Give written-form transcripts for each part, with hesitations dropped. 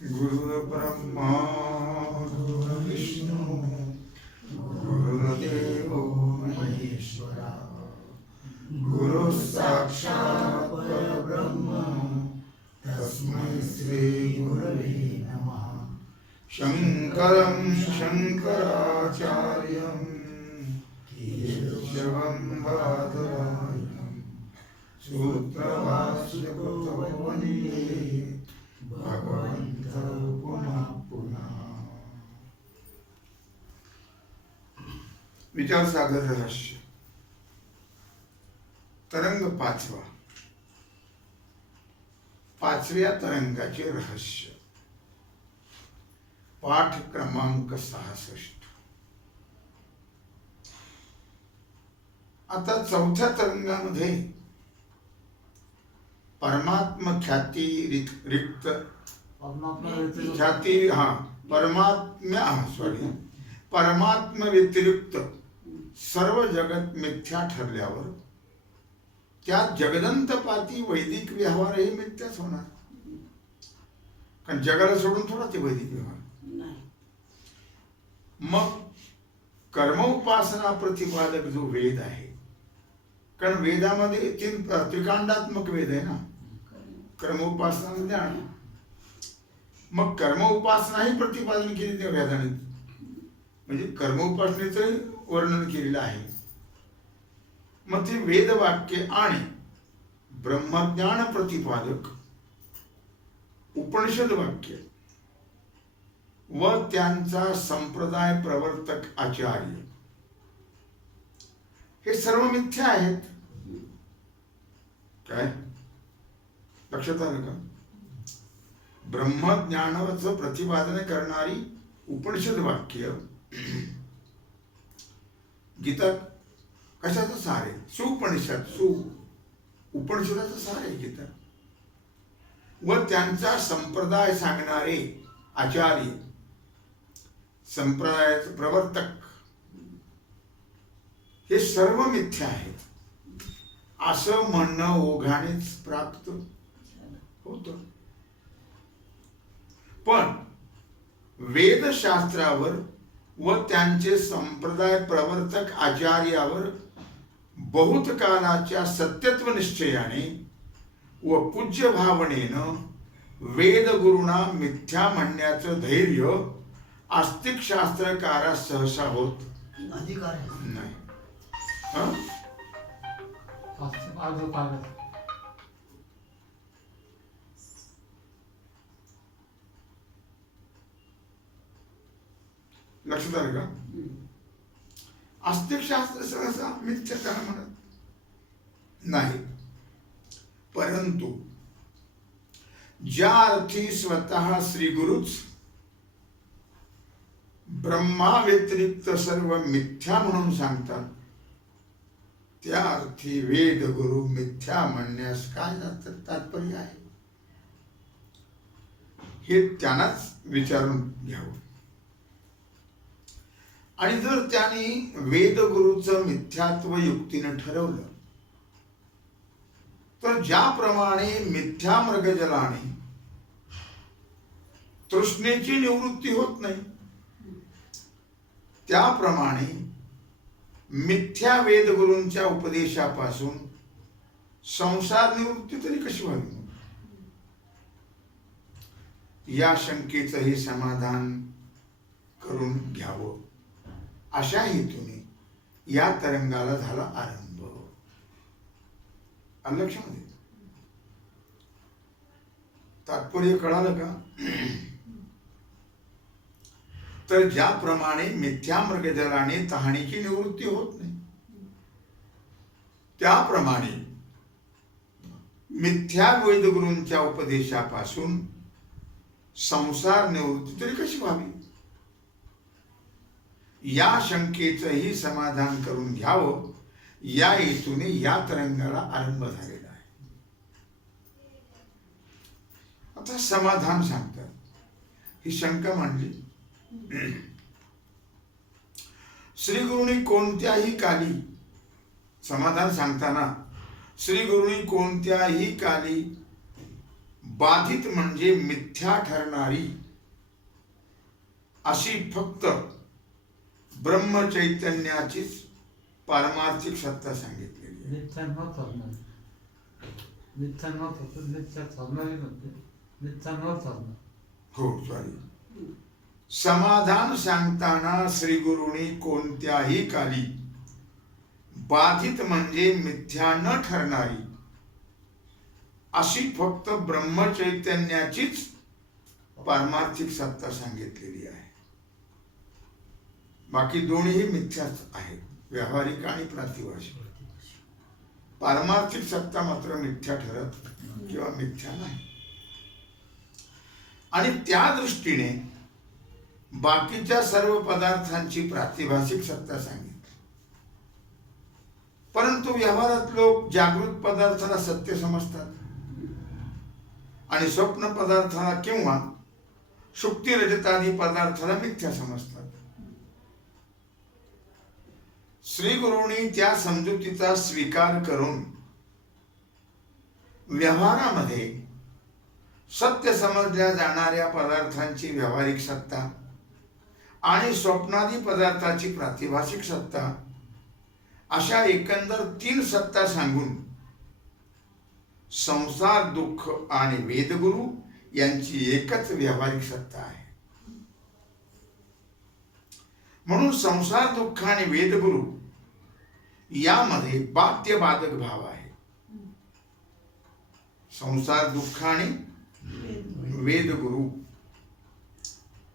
गुरुर्ब्रह्मा गुरुर्विष्णू गुरुर्देवो महेश्वरा गुरु साक्षात् परब्रह्म तस्मै श्री गुरवे नमः। शंकरं शंकराचार्यं केशवं बादरायणं सूत्रभाष्यकृतौ वन्दे भगवन्तौ पुनः पुनः। विचार सागर रहस्य तरंग पाचवा, पाचव्या तरंगाचे रहस्य, पाठ क्रमांक 66। आता चौथ्या तरंगामध्ये परमात्म ख्याती रिक्त ख्याती परमात्म व्यतिरिक्त सर्व जगत मिथ्या ठरल्यावर त्या जगदंतपाती वैदिक व्यवहार हे मिथ्याच होणार, कारण जगाला सोडून थोडा ते वैदिक व्यवहार। मग कर्म उपासना प्रतिपादक जो वेद आहे, कारण वेदामध्ये तीन त्रिकांडात्मक वेद आहे ना, कर्म उपासना ज्ञान, मग कर्म उपासना ही प्रतिपादन केली त्या वेदाने, म्हणजे कर्म उपासनेचं वर्णन केलेलं आहे। मग ते वेद वाक्य आणि ब्रह्मज्ञान प्रतिपादक उपनिषद वाक्य व त्यांचा संप्रदाय प्रवर्तक आचार्य हे सर्व मिथ्या आहेत। काय लक्षात आलं का? ब्रह्मज्ञानाचं प्रतिपादन करणारी उपनिषद वाक्य, गीता कशाचं सार आहे? सुपनिषद, उपनिषदाचं सार आहे गीता। व त्यांचा संप्रदाय सांगणारे आचार्य, संप्रदायाचे प्रवर्तक हे सर्व मिथ्या आहेत असं म्हणणं ओघानेच प्राप्त होतं। पण वेदशास्त्रावर व त्यांचे संप्रदाय प्रवर्तक आचार्यावर बहुत कालाच्या सत्यत्व निश्चयाने व पूज्य भावनेनं वेद गुरुना मिथ्या म्हणण्याचं धैर्य आस्तिक शास्त्रकारास सहसा होत नाही। लक्षात आलं का? आस्तिक शास्त्र सहसा मिथ्या त्याला म्हणत नाही, परंतु ज्या अर्थी स्वतः श्री गुरुच ब्रह्मा व्यतिरिक्त सर्व मिथ्या म्हणून सांगतात, त्या अर्थी वेद गुरु मिथ्या म्हणण्यास काय तात्पर्य आहे हे त्यांनाच विचारून घ्यावं। आणि जर त्यांनी वेदगुरूचं मिथ्यात्व युक्तीने ठरवलं तर ज्याप्रमाणे मिथ्या मृगजलाने तृष्णेची निवृत्ती होत नाही, त्याप्रमाणे मिथ्या वेदगुरूंच्या उपदेशापासून संसार निवृत्ती तरी कशी व्हावी? या शंकेचंही समाधान करून घ्यावं अशा हेतूने या तरंगाला झाला आरंभ। लक्षामध्ये तात्पर्य कळालं का? तर ज्याप्रमाणे मिथ्या मृगजलाने तहानीची निवृत्ती होत नाही, त्याप्रमाणे मिथ्या वेदगुरूंच्या उपदेशापासून संसार निवृत्ती तरी कशी व्हावी या शंकेचंही समाधान करून घ्यावं, या हेतूने या तरंगाला आरंभ झालेला आहे। आता समाधान सांगतात, ही शंका मांडली। श्री गुरुनी कोणत्याही काली समाधान सांगताना श्री गुरुनी कोणत्याही काली बाधित म्हणजे मिथ्या ठरणारी अशी फक्त ब्रह्मचैतन्याचीच पारमार्थिक सत्ता सांगितलेली आहे. मिथ्या न ठरणार, मिथ्या न ठरणार, मिथ्या ठरणारी म्हणते, मिथ्या न ठरणार. हो सॉरी, समाधान सांगताना श्री गुरुनी कोणत्याही काली बाधित म्हणजे मिथ्या न ठरणारी अशी फक्त ब्रह्मचैतन्याचीच पारमार्थिक सत्ता सांगितलेली आहे. बाकी दोन्ही मिथ्याच आहेत, व्यावहारिक आणि प्रातिभाषिक. पारमार्थिक सत्ता मात्र मिथ्या ठरत किंवा मिथ्या नाही. आणि त्या दृष्टीने बाकीच्या सर्व पदार्थांची प्रातिभाषिक सत्ता सांगितली. परंतु व्यवहारात लोक जागृत पदार्थाला सत्य समजतात आणि स्वप्न पदार्थाला किंवा सुक्ती रजतादी पदार्थाला मिथ्या समजतात. श्री गुरुंनी त्या समजुतीचा स्वीकार करून व्यवहारामध्ये सत्य समजल्या जाणाऱ्या पदार्थांची व्यावहारिक सत्ता आणि स्वप्नादी पदार्थाची प्रातिभाषिक सत्ता अशा एकंदर 3 सत्ता सांगून संसार दुःख आणि वेदगुरु यांची एकच व्यावहारिक सत्ता आहे. म्हणून संसार दुःख आणि वेदगुरु यामध्ये बाध्य बाधक भाव आहे. संसार दुःख आणि वेदगुरु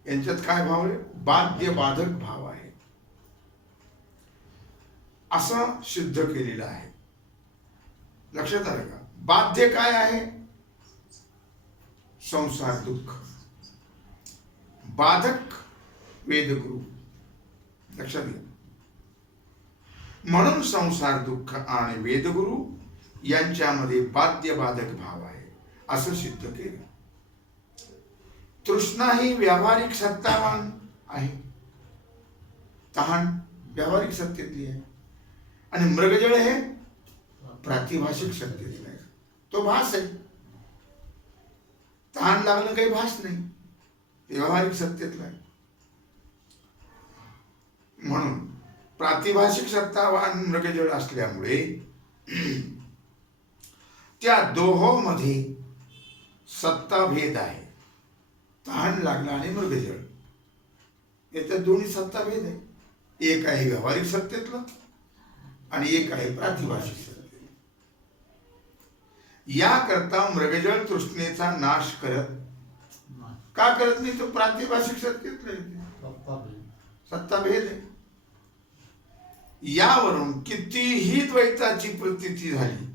यांच्यात काय भाव आहे? बाध्य बाधक भाव आहे असं सिद्ध केलेलं आहे. लक्षात आलं का? बाध्य काय आहे? संसार दुःख. बाधक वेदगुरु. लक्षात घ्या. म्हणून संसार दुःख आणि वेदगुरु यांच्यामध्ये बाध्य बाधक भाव आहे असं सिद्ध केलं. तृष्णा ही व्यावहारिक सत्तावान आहे, तहान व्यावहारिक सत्तेतली आहे, आणि मृगजळ हे प्रातिभाषिक सत्तेतलं आहे. तो भास आहे. तहान लागलं काही भास नाही, व्यावहारिक सत्तेतलं आहे. म्हणून प्रातिभाषिक सत्तावान मृगजळ असल्यामुळे त्या दोहोमध्ये सत्ता भेद आहे. तहान लागला आणि मृगजळ याच्यात दोन्ही सत्ता भेद आहे. एक आहे व्यावहारिक सत्तेतलं आणि एक आहे प्रातिभाषिक सत्तेतलं. याकरता मृगजळ तृष्णेचा नाश करत का करत नाही? तो प्रातिभाषिक सत्तेतलं सत्ता भेद आहे. यावरून कितीही द्वैताची प्रतीती झाली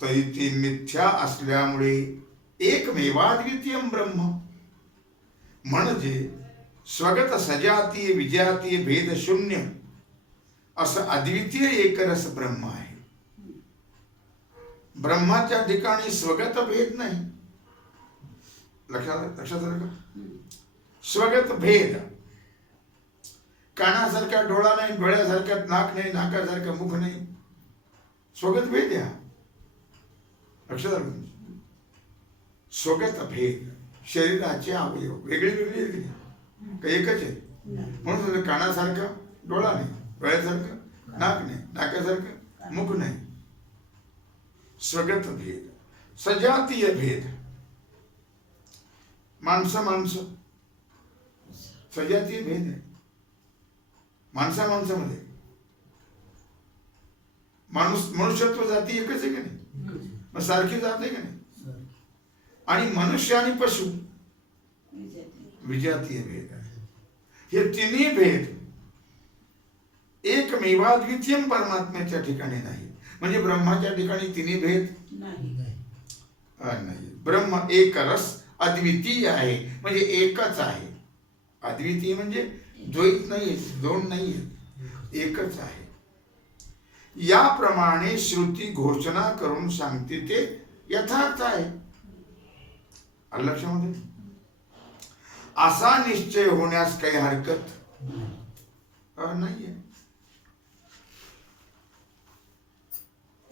तरी ती मिथ्या असल्यामुळे एकमेवाद्वितीय ब्रह्म म्हणजे स्वगत सजातीय विजातीय भेद शून्य असं अद्वितीय एकरस ब्रह्म आहे. ब्रह्माच्या ठिकाणी स्वगत भेद नाही. लक्षात आलं का? स्वगत भेद, कानासारखा डोळा नाही, डोळ्यासारखा नाक नाही, नाकासारखं मुख नाही, स्वगत भेद आहे. लक्षात आलं? स्वगत भेद. शरीराचे अवयव वेगळे वेगळे आहेत का एकच आहे? म्हणून कानासारखा डोळा नाही, डोळ्यासारखं नाक नाही, नाकासारखं मुख नाही. स्वगत भेद. सजातीय भेद. माणसं सजातीय भेद आहे. माणसामध्ये मनुष्यत्व जाती एकच आहे का नाही? मग सारखी जात आहे का नाही? आणि मनुष्य आणि पशु विजातीय भेद आहे. हे तिन्ही भेद एकमेवाद्वितीय परमात्म्याच्या ठिकाणी नाही. म्हणजे ब्रह्माच्या ठिकाणी तिन्ही भेद नाही. ब्रह्म एक रस अद्वितीय आहे, म्हणजे एकच आहे. अद्वितीय म्हणजे द्वैत नाही, दोन नाही, एकच आहे. याप्रमाणे श्रुती घोषणा करून सांगते ते यथार्थ आहे. लक्षामध्ये असा निश्चय होण्यास काही हरकत नाहीये.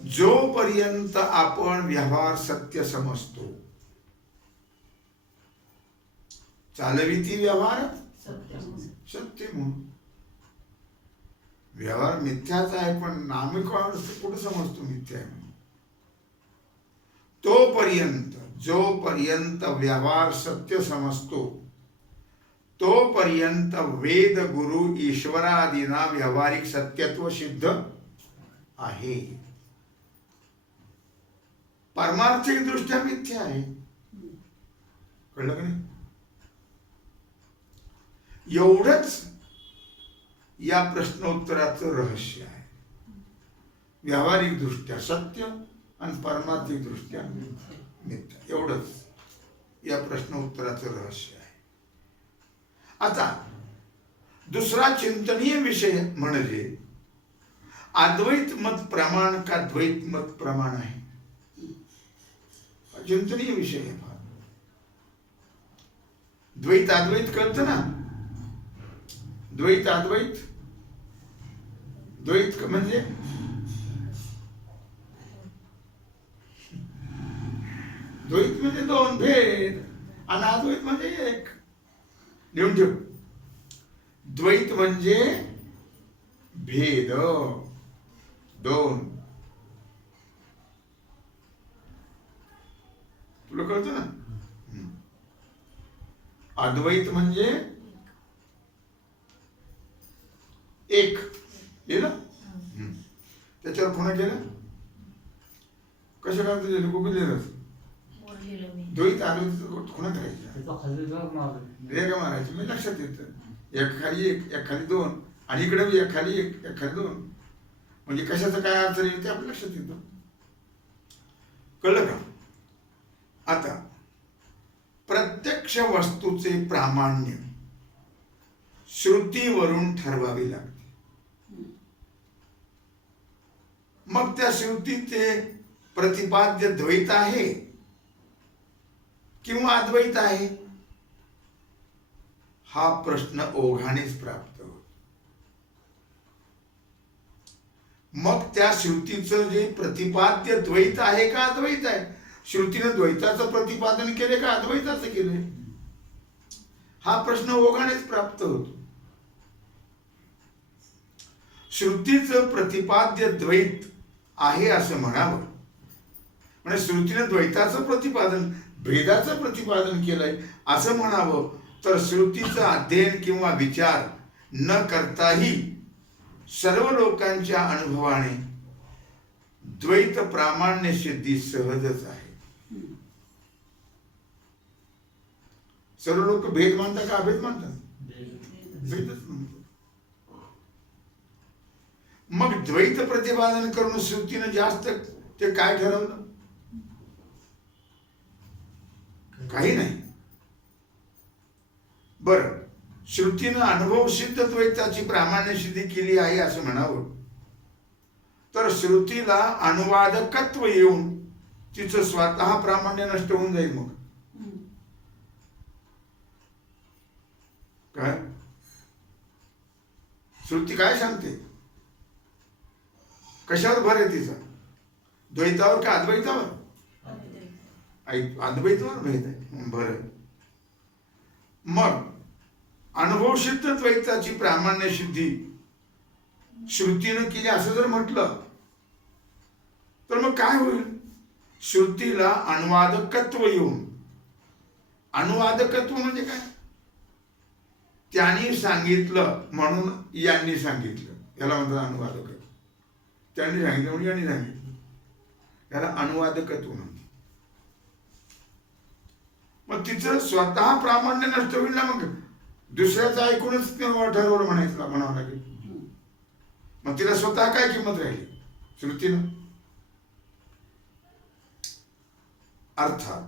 जोपर्यंत आपण व्यवहार सत्य समजतो, चालविती व्यवहार सत्य म्हणून. व्यवहार मिथ्याच आहे, पण नामिकवाद कुठं समजतो मिथ्या आहे म्हणून. तोपर्यंत, जोपर्यंत व्यवहार सत्य समजतो, तोपर्यंत वेद, गुरु, ईश्वरादींना व्यावहारिक सत्यत्व सिद्ध आहे. पारमार्थिक दृष्ट्या मिथ्या आहे. कळलं का नाही? एवढंच या प्रश्नोत्तराचं रहस्य आहे. व्यावहारिक दृष्ट्या सत्य आणि पारमार्थिक दृष्ट्या मिथ्या, एवढंच या प्रश्नोत्तराचं रहस्य आहे. आता दुसरा चिंतनीय विषय म्हणजे अद्वैत मत प्रमाण का द्वैत मत प्रमाण आहे. चिंतनीय विषय आहे फार. द्वैत अद्वैत कळतं ना. द्वैत अद्वैत, द्वैत म्हणजे द्वैत म्हणजे दोन भेद आणि अद्वैत म्हणजे एक. लिहून ठेव. द्वैत म्हणजे भेद दोन. तुला कळतं ना. अद्वैत म्हणजे एक. लिहिलं त्याच्यावर पुन्हा केलं. कसं काय तुझे कुठे लिहिलं. द्वैत अद्वैत खुणा करायचं, रेगा मारायची. मी लक्षात येतं. एक खाली एक, एक खाली दोन, आणि इकडे एक खाली एक, एक खाली दोन. म्हणजे कशाचं काय अर्थ येईल ते आपल्या लक्षात येतं. कळलं का. आता प्रत्यक्ष वस्तूचे प्रामाण्य श्रुतीवरून ठरवावे लागते. मग त्या श्रुतीचे प्रतिपाद्य द्वैत आहे किंवा अद्वैत आहे, हा प्रश्न ओघानेच प्राप्त होतो. मग त्या श्रुतीचं जे प्रतिपाद्य द्वैत आहे का अद्वैत आहे, श्रुतीने द्वैताचं प्रतिपादन केले का अद्वैताचं केले, हा प्रश्न ओघानेच प्राप्त होतो. श्रुतीचं प्रतिपाद्य द्वैत आहे असं म्हणावं, म्हणजे श्रुतीने द्वैताचं प्रतिपादन, भेदाचं प्रतिपादन केलंय असं म्हणावं, तर श्रुतीचं अध्ययन किंवा विचार न करताही सर्व लोकांच्या अनुभवाने द्वैत प्रामाण्य सिद्धी सहजच आहे. सर्व लोक भेद मानतात का अभेद मानतात. भेदच म्हणतात. मग द्वैत प्रतिपादन करून श्रुतीनं जास्त ते काय ठरवलं. काही नाही. बर, श्रुतीनं अनुभव सिद्ध द्वैताची प्रामाण्य सिद्धी केली आहे असं म्हणावं, तर श्रुतीला अनुवादकत्व येऊन तिचं स्वतः प्रामाण्य नष्ट होऊन जाईल. मग काय श्रुती काय सांगते, कशावर भर आहे तिचा, द्वैतावर का अद्वैतावर. अद्वैतावर भेद आहे. बरं, मग अनुभव सिद्ध द्वैताची प्रामाण्य सिद्धी श्रुतीनं केली असं जर म्हटलं तर मग काय होईल. श्रुतीला अनुवादकत्व येऊन, अनुवादकत्व म्हणजे काय, त्यांनी सांगितलं म्हणून यांनी सांगितलं, याला म्हणतात अनुवादकत्व. त्यांनी सांगितलं म्हणून यांनी सांगितलं, याला अनुवादकत्व म्हणतात. मग तिचं स्वतः प्रामाण्य नष्ट होईल ना. मग दुसऱ्याचं ऐकूनच ठरवलं म्हणावं लागेल. मग तिला स्वतः काय किंमत राहिली श्रुतीनं. अर्थात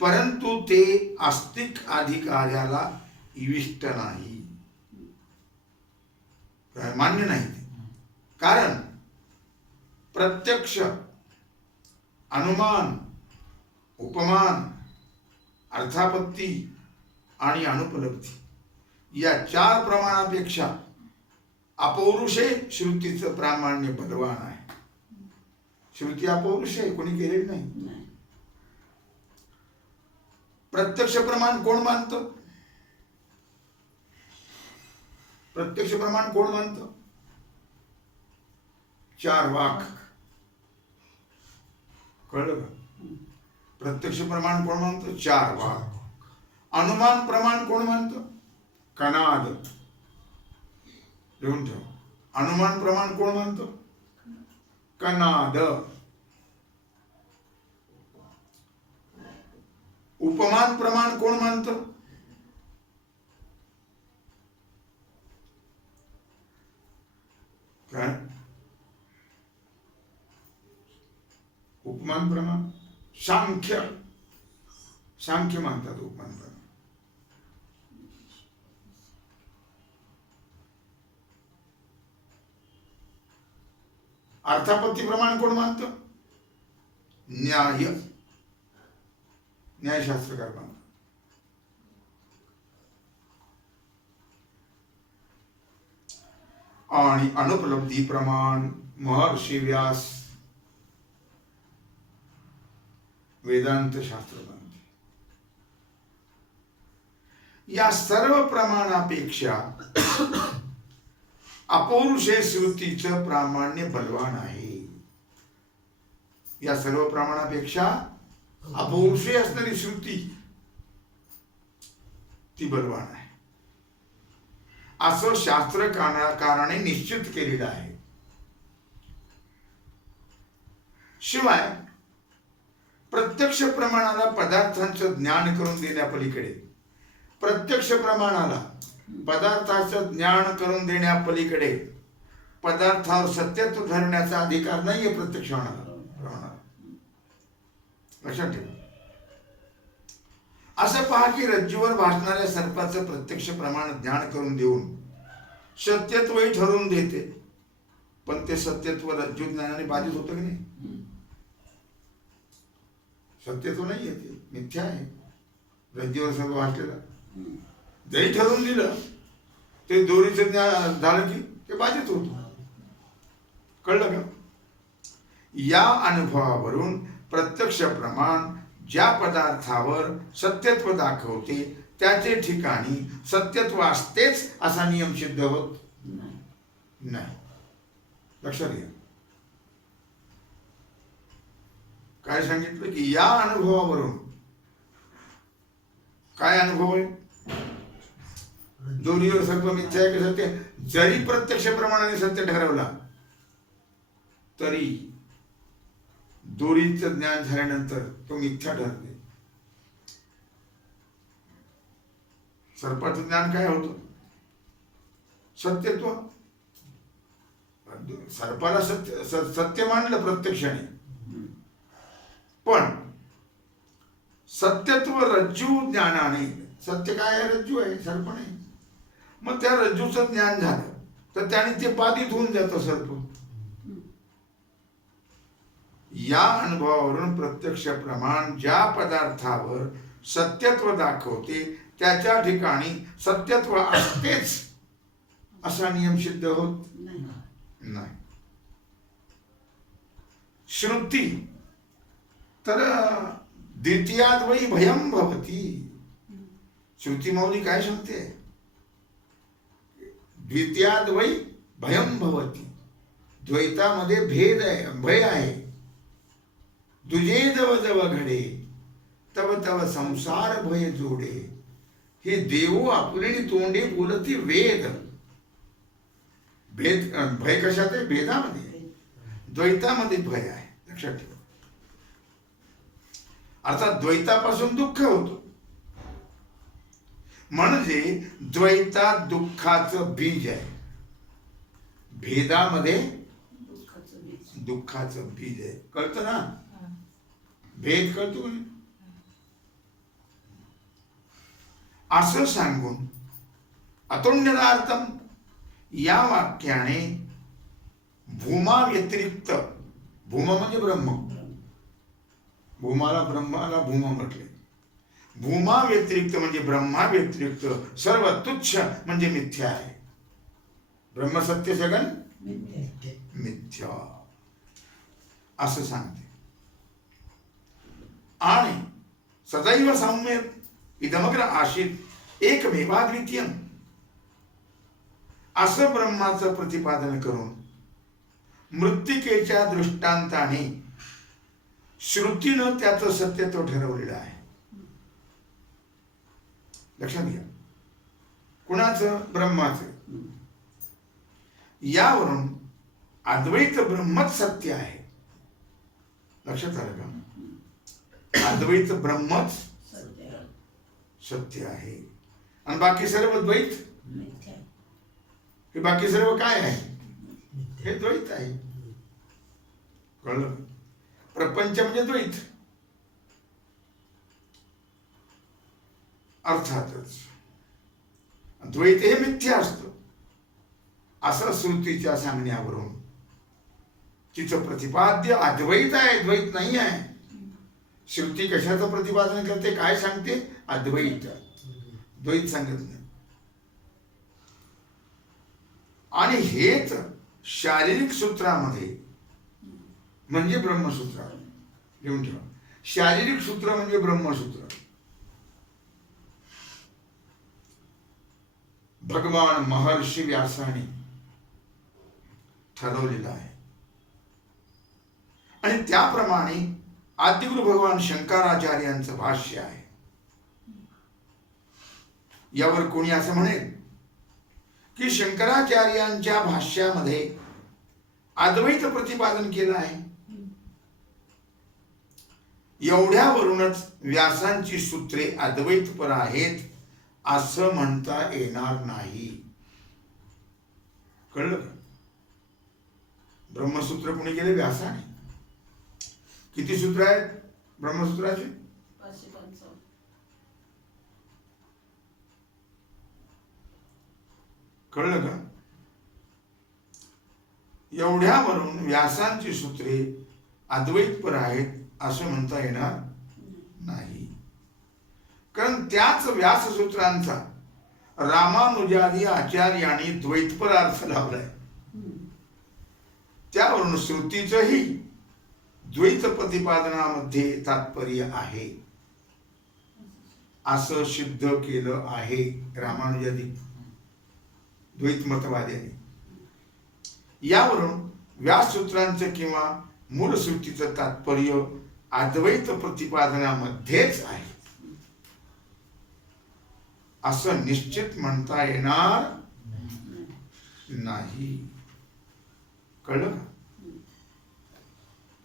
परंतु ते आस्तिक अधिकाऱ्याला इविष्ट नाही, मान्य नाही. कारण प्रत्यक्ष, अनुमान, उपमान, अर्थापत्ती आणि अनुपलब्धी या 4 प्रमाणापेक्षा अपौरुषे श्रुतीचं प्रामाण्य बलवान आहे. श्रुती अपौरुष आहे, कोणी केलेली नाही. प्रत्यक्ष प्रमाण कोण मानतं? प्रत्यक्ष प्रमाण कोण मानतं? चार वाक. कळलं का? प्रत्यक्ष प्रमाण कोण मानतं? चार वाक. अनुमान प्रमाण कोण मानतं? कनाद. लिहून ठेव. अनुमान प्रमाण कोण मानतं? कनाद. उपमान प्रमाण कोण मानतं? काय? उपमान प्रमाण सांख्य. सांख्य मानतात उपमान प्रमाण. अर्थापत्ती प्रमाण कोण मानतं? न्याय. न्यायशास्त्रकार मानतात. आणि अनुपलब्धी प्रमाण महर्षी व्यास वेदांत शास्त्र मानते. या सर्व प्रमाणापेक्षा अपौरुषे श्रुतीचं प्रामाण्य बलवान आहे. या सर्व प्रमाणापेक्षा अपौरुषे असणारी श्रुती ती बलवान आहे असं शास्त्रकाराने निश्चित केलेलं आहे. शिवाय प्रत्यक्ष प्रमाणाला पदार्थांचं ज्ञान करून देण्यापलीकडे, प्रत्यक्ष प्रमाणाला पदार्थाचं ज्ञान करून देण्यापलीकडे पदार्थावर सत्यत्व धरण्याचा अधिकार नाहीये प्रत्यक्ष प्रमाणाला. लक्षात ठेवा. असं पहा की रज्जूवर भासणाऱ्या सर्पाचं प्रत्यक्ष प्रमाण ज्ञान करून देऊन सत्यत्वही ठरवून देते, पण ते सत्यत्व रज्जू ज्ञानाने बाधित होतं की नाही? सत्यत्व नाही आहे, ते मिथ्या आहे. रज्जूवर सर्व भासलेला जरी ठरवून दिलं ते दोरीचं ज्ञान झालं की ते बाधित होतं. कळलं का? या अनुभवावरून प्रत्यक्ष प्रमाण ज्या पदार्थावर सत्यत्व दाखवते त्याचे ठिकाणी सत्यत्व असतेच असा नियम सिद्ध होत नाही. लक्षात घ्या. काय सांगितलं की या अनुभवावरून, काय अनुभव आहे? दोरीवर सर्प मिथ्या आहे की सत्य? जरी प्रत्यक्ष प्रमाणाने सत्य ठरवला तरी दोरीचं ज्ञान झाल्यानंतर तो मिथ्या ठरते. सर्पाचं ज्ञान काय होतं? सत्यत्व. सर्पाला सत्य मानलं प्रत्यक्षाने, पण सत्यत्व रज्जू ज्ञानाने, सत्य काय आहे? रज्जू आहे, सर्प नाही. मग त्या रज्जूचं ज्ञान झालं तर त्याने ते बाधित होऊन जातं सर्प. या अनुभवावरून प्रत्यक्ष प्रमाण ज्या पदार्थावर सत्यत्व दाखवते त्याच्या ठिकाणी सत्यत्व असतेच असा नियम सिद्ध होत नाही. श्रुती तर द्वितीयाद् वै भयं भवति. श्रुती मौली काय सांगते? द्वितीयाद् वै भयं भवति. द्वैतामध्ये भेद आहे, भय आहे. तुझे जव जव घडे तव तव संसार भय जोडे. हे देव आपुले तोंडे बोलती वेद. भेद, भय कशात आहे? भेदामध्ये, द्वैतामध्ये भय आहे. लक्षात ठेवा. अर्थात द्वैतापासून दुःख होतं, म्हणजे द्वैतात दुःखाचं बीज आहे, भेदामध्ये दुःखाचं बीज आहे. कळतं ना? भेद कळतो का? असं सांगून अतुण्यदार्थम या वाक्याने भूमा व्यतिरिक्त, भूमा म्हणजे ब्रह्म, भूमाला ब्रह्माला भूमा म्हटले. भूमा व्यतिरिक्त म्हणजे ब्रह्मा व्यतिरिक्त सर्व तुच्छ म्हणजे मिथ्या आहे. ब्रह्म सत्य जगन मिथ्या. असं सांगते. आणि सदैव सौम्य इदमग्र आशित एकमेवाद्वितीयम असं ब्रह्माचं प्रतिपादन करून मृत्तिकेच्या दृष्टांताने श्रुतीनं त्याचं सत्यत्व ठरवलेलं आहे. लक्षात घ्या. कुणाचं? ब्रह्माचं. यावरून अद्वैत ब्रह्मच सत्य आहे. लक्षात आलं का? अद्वैत ब्रह्मच सत्य आहे आणि बाकी सर्व द्वैत. हे बाकी सर्व काय आहे? हे द्वैत आहे. कळलं? प्रपंच म्हणजे द्वैत. अर्थातच द्वैत हे मिथ्या असतं असं श्रुतीच्या सांगण्यावरून तिचं प्रतिपाद्य अद्वैत आहे, द्वैत नाही आहे. श्रुती कशाचं प्रतिपादन करते? काय सांगते? अद्वैत. द्वैत सांगत नाही. आणि हेच शारीरिक सूत्रामध्ये म्हणजे ब्रह्मसूत्र. लिहून ठेवा. शारीरिक सूत्र म्हणजे ब्रह्मसूत्र. भगवान महर्षी व्यासाने ठरवलेलं आहे आणि त्याप्रमाणे आदिगुरु भगवान शंकराचार्यांचं भाष्य आहे. यावर कोणी असं म्हणेल की शंकराचार्यांच्या भाष्यामध्ये अद्वैत प्रतिपादन केलं आहे. एवढ्यावरूनच व्यासांची सूत्रे अद्वैतपर आहेत असं म्हणता येणार नाही. कळलं का? ब्रह्मसूत्र कोणी केले? व्यासाने. किती सूत्र आहेत ब्रह्मसूत्राचे? 555. कळलं का? एवढ्यावरून व्यासांची सूत्रे अद्वैतपर आहेत असं म्हणता येणार नाही. कारण त्याच व्याससूत्रांचा रामानुजादी आचार्यांनी द्वैतपर अर्थ लावलाय. त्यावरून श्रुतीचंही द्वैत प्रतिपादनामध्ये तात्पर्य आहे असं सिद्ध केलं आहे रामानुजादी द्वैत मतवाद्यांनी. यावरून व्याससूत्रांचं किंवा मूळ श्रुतीचं तात्पर्य अद्वैत प्रतिपादनामध्येच आहे असं निश्चित म्हणता येणार नाही. कळलं का?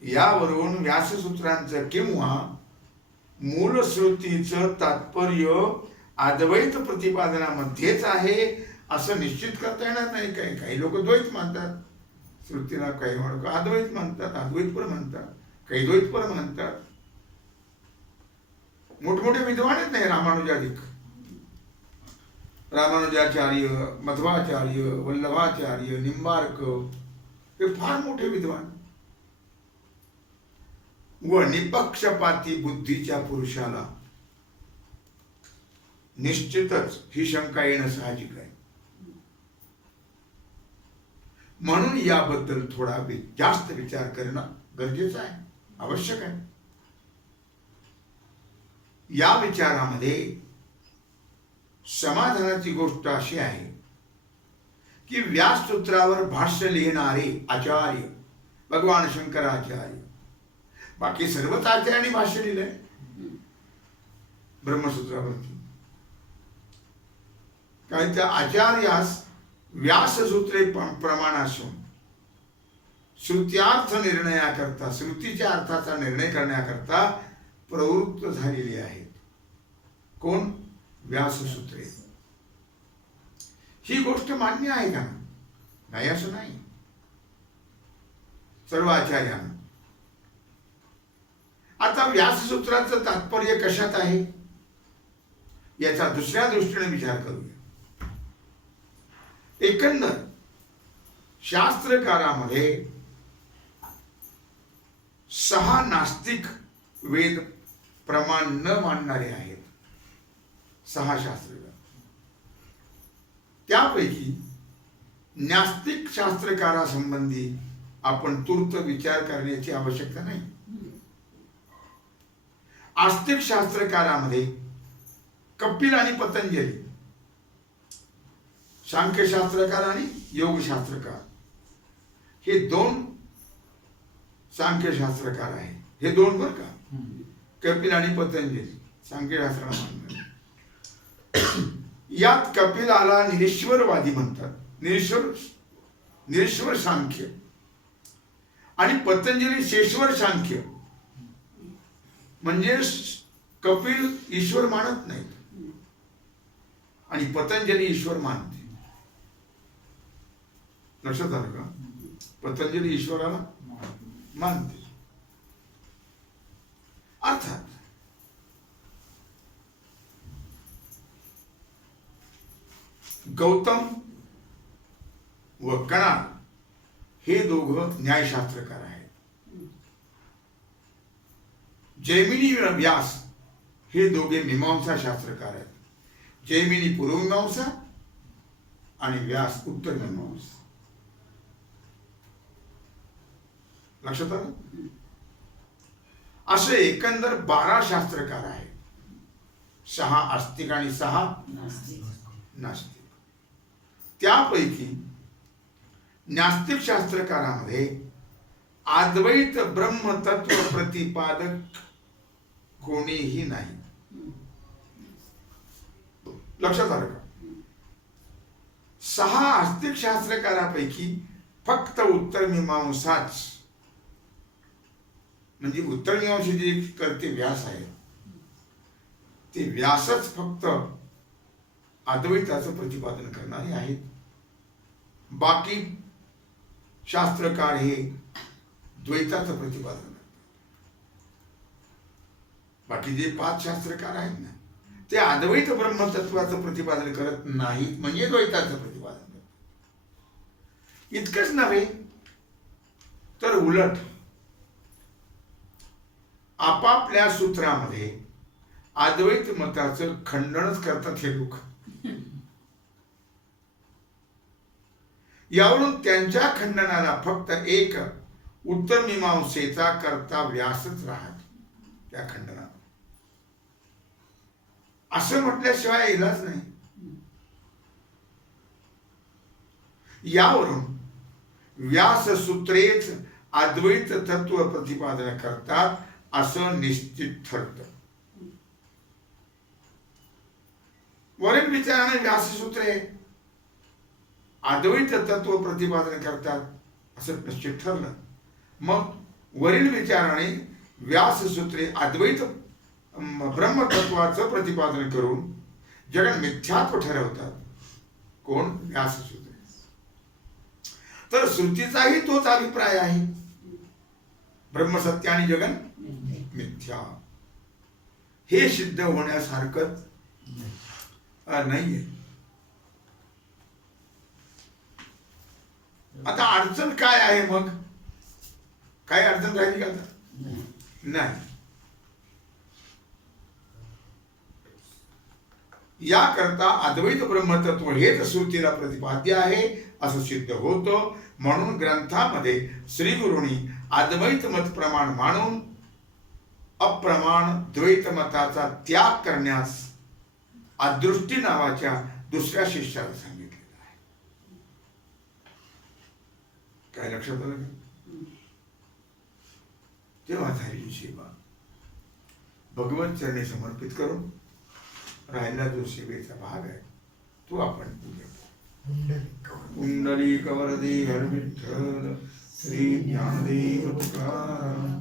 यावरून व्याससूत्रांचं किंवा मूळ श्रुतीचं तात्पर्य अद्वैत प्रतिपादनामध्येच आहे असं निश्चित करता येणार नाही. काही लोक द्वैत मानतात श्रुतीला, काही लोक अद्वैत मानतात, अद्वैतपर म्हणतात, काही द्वैतपर म्हणतात. मोठमोठे विद्वान आहेत नाही रामानुजाधिक. रामानुजाचार्य, मध्वाचार्य, वल्लभाचार्य, निंबार्क हे फार मोठे विद्वान व निपक्षपाती बुद्धीच्या पुरुषाला निश्चितच ही शंका येणं साहजिक आहे. म्हणून याबद्दल थोडा जास्त विचार करणं गरजेचं आहे, आवश्यक आहे. या विचारामध्ये समाधानाची गोष्ट अशी आहे की व्याससूत्रावर भाष्य लिहिणारे आचार्य भगवान शंकराचार्य, बाकी सर्वच आचार्यांनी भाष्य लिहिलंय ब्रह्मसूत्रावरती. कारण त्या आचार्यास व्याससूत्रे प्रमाण असून श्रुत्यार्थ निर्णयाकरता, श्रुतीच्या अर्थाचा निर्णय करण्याकरता प्रवृत्त झालेली आहेत. कोण? व्याससूत्रे. ही गोष्ट मान्य आहे का? नाही असं नाही. सर्व आचार्यांना. आता व्याससूत्राचं तात्पर्य कशात आहे याचा दुसऱ्या दृष्टीने विचार करूया. एकंदर शास्त्रकारामध्ये 6 नास्तिक वेद प्रमाण न मानणारे आहेत. 6 शास्त्रकार. त्यापैकी नास्तिक शास्त्रकारासंबंधी आपण तूर्त विचार करण्याची आवश्यकता नाही. आस्तिक शास्त्रकारामध्ये कपिल आणि पतंजली, सांख्यशास्त्रकार आणि योगशास्त्रकार, हे दोन सांख्यशास्त्रकार आहेत. हे दोन बर का, कपिल आणि पतंजली सांख्यशास्त्राला मानणारे. यात कपिलाला निरीश्वरवादी म्हणतात, निरीश्वर सांख्य, आणि पतंजली शेश्वर सांख्य. म्हणजे कपिल ईश्वर मानत नाहीत आणि पतंजली ईश्वर मानते. लक्षात आलं का? पतंजली ईश्वराला मानते. अर्थात गौतम व कणाद हे दोघं न्यायशास्त्रकार आहेत. जैमिनी व व्यास हे दोघे मीमांसा शास्त्रकार आहेत. जैमिनी पूर्वमीमांसा आणि व्यास उत्तर मीमांसा. लक्षात आलं? असे एकंदर 12 शास्त्रकार आहेत. 6 आस्तिक आणि 6 नास्तिक. त्यापैकी नास्तिक शास्त्रकारामध्ये अद्वैत ब्रह्म तत्व प्रतिपादक कोणीही नाही. लक्षात आलं का? 6 आस्तिक शास्त्रकारापैकी फक्त उत्तर मीमांसाच, म्हणजे उत्तर मीमांसा जे करते व्यास आहे, ते व्यासच फक्त अद्वैताचं प्रतिपादन करणारे आहेत. बाकी शास्त्रकार हे द्वैताचं प्रतिपादन करतात. बाकी जे 5 शास्त्रकार आहेत ना, ते अद्वैत ब्रह्मतत्वाचं प्रतिपादन करत नाहीत, म्हणजे द्वैताचं प्रतिपादन करतात. इतकंच नव्हे तर उलट आपापल्या सूत्रामध्ये अद्वैत मताचं खंडनच करतात हे लोक. यावरून त्यांच्या खंडनाला फक्त एक उत्तर मीमांसेचा करता व्यासच राहत त्या खंडनाला. असं म्हटल्याशिवाय इलाज नाही. यावरून व्यास सूत्रेच अद्वैत तत्व प्रतिपादन करतात असं निश्चित ठरतं. वरील विचाराने व्याससूत्रे अद्वैत तत्व प्रतिपादन करतात असं निश्चित ठरलं. मग वरील विचाराने व्याससूत्रे अद्वैत ब्रह्मतत्वाचं प्रतिपादन करून जगन मिथ्यात्व ठरवतात. कोण? व्याससूत्रे. तर श्रुतीचाही तोच अभिप्राय आहे, ब्रह्मसत्य आणि जगन मिथ्या. हे सिद्ध होण्यासारखं नाहीये. आता अडचण काय आहे? मग काय अडचण राहिली का आता? नाही. याकरता अद्वैत ब्रह्मतत्व हेच श्रुतीला प्रतिपाद्य आहे असं सिद्ध होतं. म्हणून ग्रंथामध्ये श्री गुरुनी अद्वैत मत प्रमाण मानून अप्रमाण द्वैत मताचा त्याग करण्यास अदृष्टी नावाच्या दुसऱ्या शिष्याला सांगितलेलं आहे. काय लक्षात आलं? तेव्हा झालेली सेवा भगवत चरणी समर्पित करून राहिला जो सेवेचा भाग आहे तो आपण पूजा. पुंडलिक वरदे हर विठ्ठल श्री ज्ञानदेव तुकाराम.